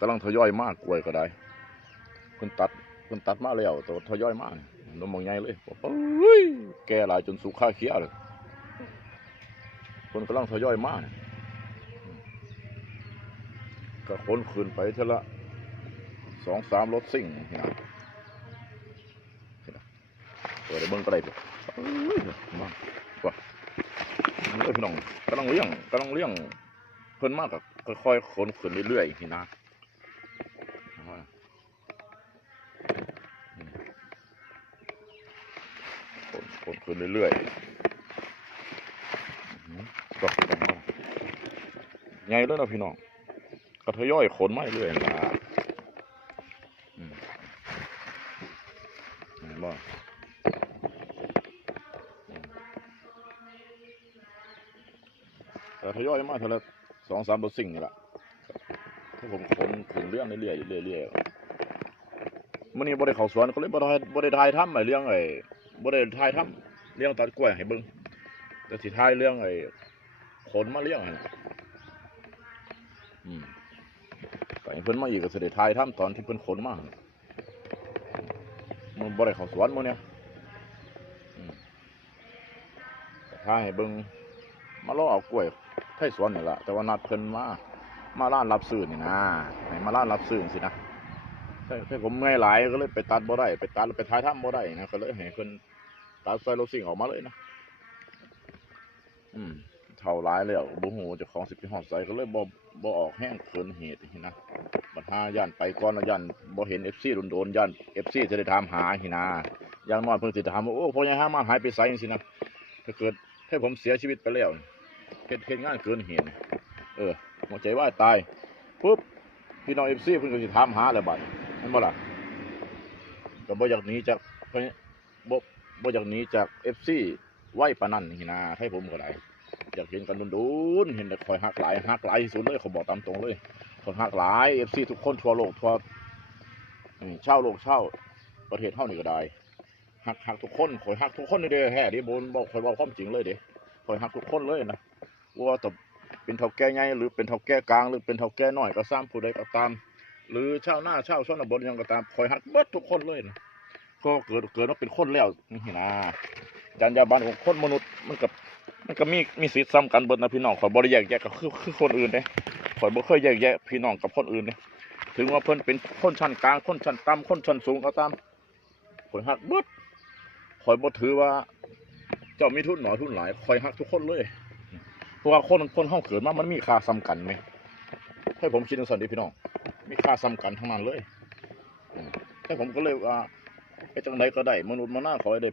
กำลังทยอยมากกล้วยก็ได้เพิ่นตัดเพิ่นตัดมาแล้วตัวทยอยมากนมมองใหญ่เลยบอกเฮ้ยแก่หลายจนสุข่าเขียเลยคนกำลังทยอยมากเนี่ยก็ขนขึ้นไปเท่าละสองสามรถซิ่งนี่นะเปิดให้เบิ่งก็ได้ปะเอ้ยมาว่ะนี่เลยพี่น้องกำลังเลี้ยงกำลังเลี้ยงเพิ่นมากกับ ค่อยๆขนขึ้นเรื่อยๆนี่นะขนขนขึ้นเรื่อยๆดอหือก็ใหญ่แล้วนะพี่น้องก็ทยอยขนมาเรื่อยๆนะอืมเห็นบ่อืมก็ทยอยมาเท่าละ สองสามเปอร์สิ่งนี่แหละที่ผมคนขึ้นเรื่องเรื่อยๆเรื่อยๆมื่อนี้บ่ได้เขาสวนก็เลยบ่ได้บ่ได้ถ่ายทำไอ้เรื่องไอ้บ่ได้ถ่ายทำเรื่องตัดกล้วยให้เบิ่งแต่สิถ่ายเรื่องไอ้ขนมาเลี้ยงให้อืมก็ให้เพิ่นมาอีกก็สิได้ถ่ายทำตอนที่เพิ่นขนมามันบ่ได้เขาสวนมื้อเนี้ยอืมก็ถ่ายให้เบิ่งมารอเอากล้วย ไทยสวนนี่แหละแต่ว่านัดเพิ่นมามาร้านรับซื้อนี่นะให้มาร้านรับซื้อสินะใช่ใช่ผมเมื่อยหลายก็เลยไปตัดบ่ได้ไปตัดแล้วไปท้ายถ้ำบ่ได้นะก็เลยให้เพิ่นตัดใส่รถสิ่งออกมาเลยนะอืมเท่าหลายแล้วบ่ฮู้เจ้าของสิไปฮอดใส่ก็เลยบ่บ่ออกแห้งเกินเหตุนะบัดหาย่านไปก่อนแล้วย่านบ่เห็น FC โดนๆย่าน FC จะได้ถามหาหินะย่างน้อยเพิ่นสิถามว่าโอ้พ่อใหญ่หามาหายไปไสจังซี่นะถ้าเกิดให้ผมเสียชีวิตไปแล้ว เฮ็ดเฮ็ดงานเกินเหตุเนี่ยเออหัวใจว่าตายปุ๊บพี่น้องเอฟซีเพิ่นก็สิถามหาแล้วบัดแม่นบ่ล่ะก็บ่อยากหนีจากเพิ่นบ่บ่อยากหนีจากเอฟซีไว้ปานนั้นนี่นะให้ผมก็ได้อยากเห็นกันดุนๆเห็นแต่คอยฮักหลายฮักหลายที่สุดเลยเขาบอกตามตรงเลยคนฮักหลายเอฟซีทุกคนทั่วโลกทั่วอืมชาโลกเช่าประเทศเฮานี่ก็ได้ฮักฮักทุกคนคอยฮักทุกคนนี่เด้อแฮ่ดิบ่บอกคอยเว้าความจริงเลยเด้คอยหักทุกคนเลยนะ ว่าแต่เป็นเท่าแก่ใหญ่หรือเป็นเท่าแก่กลางหรือเป็นเท่าแก่น้อยก็สร้างผู้ใดก็ตาม หรือชาวนาชาวชนบทยังก็ตามคอยหักเบิดทุกคนเลยนะก็เกิดเกิดมาเป็นคนแล้วนี่นะจรรยาบรรณของคนมนุษย์มันกับมันก็มีมีสิทธิ์ซ้ำกันเบิดนะพี่น้องคอยบริแยกแยกกับคือคือคนอื่นเด้คอยบ่เคยแยกแยะพี่น้องกับคนอื่นเด้ถึงว่าเพิ่นเป็นคนชั้นกลางคนชั้นต่ำคนชั้นสูงก็ตามคอยหักเบิดคอยบ่ถือว่า เจ้ามีทุนหน่อยทุนหลายคอยฮักทุกคนเลย เพราะว่าคนคนห้องเกิดมามันมีค่าซ้ำกันไหมให้ผมคิดในส่วนนี้พี่น้อง มีค่าซ้ำกันทั้งนั้นเลยให้ผมก็เลยว่าไอ้จังใดก็ได้มนุษย์มาหน้าขอให้ได้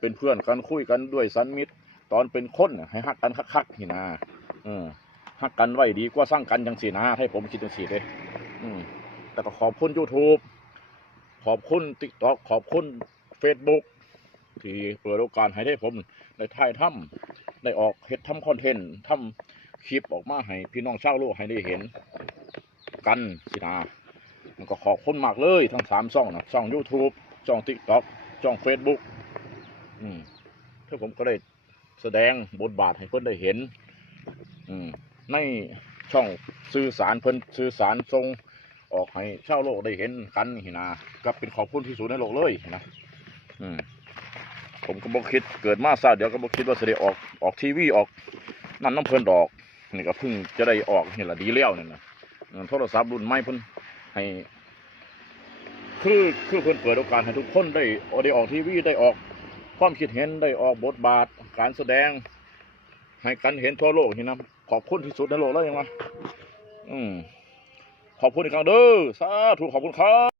เป็นเพื่อนกันคุยกันด้วยสันมิตร ตอนเป็นคนน่ะให้ฮักกันคักๆนี่นะอืมฮักกันไว้ดีกว่าสร้างกันจังสีนะให้ผมคิดจังสีเลยอืมแต่ก็ขอบคุณ YouTube ขอบคุณ TikTok ขอบคุณ Facebook ที่เปิดโอกาสให้ได้ผมได้ถ่ายทำ ได้ออกเฮ็ดทำคอนเทนต์ทำคลิปออกมาให้พี่น้องชาวโลกให้ได้เห็นกันสินะมันก็ขอบคุณมากเลยทั้งสามช่องนะช่อง YouTube ช่อง TikTok ช่อง Facebook อืมถ้าผมก็ได้แสดงบทบาทให้เพิ่นได้เห็น อืมในช่องสื่อสารเพิ่นสื่อสารทรงออกให้ชาวโลกได้เห็นกันนี่นะก็เป็นขอบคุณที่สุดในโลกเลยนะ อืม ผมก็บอกคิดเกิดมาซะเดี๋ยวก็บอกคิดว่าจะได้ออกออกทีวีออกนั่นน้ำเพลินดอกนี่ก็เพิ่งจะได้ออกนี่แหละดีแล้วนี่นะโทรศัพท์รุ่นใหม่เพิ่นให้คือคือเพิ่นเปิดโอกาสให้ทุกคนได้ได้ออกทีวีได้ออกความคิดเห็นได้ออกบทบาทการแสดง ให้กันเห็นทั่วโลกนี่นะขอบคุณที่สุดในโลกแล้วยังวะอืมขอบคุณอีกครั้งเด้อสาธุขอบคุณครับ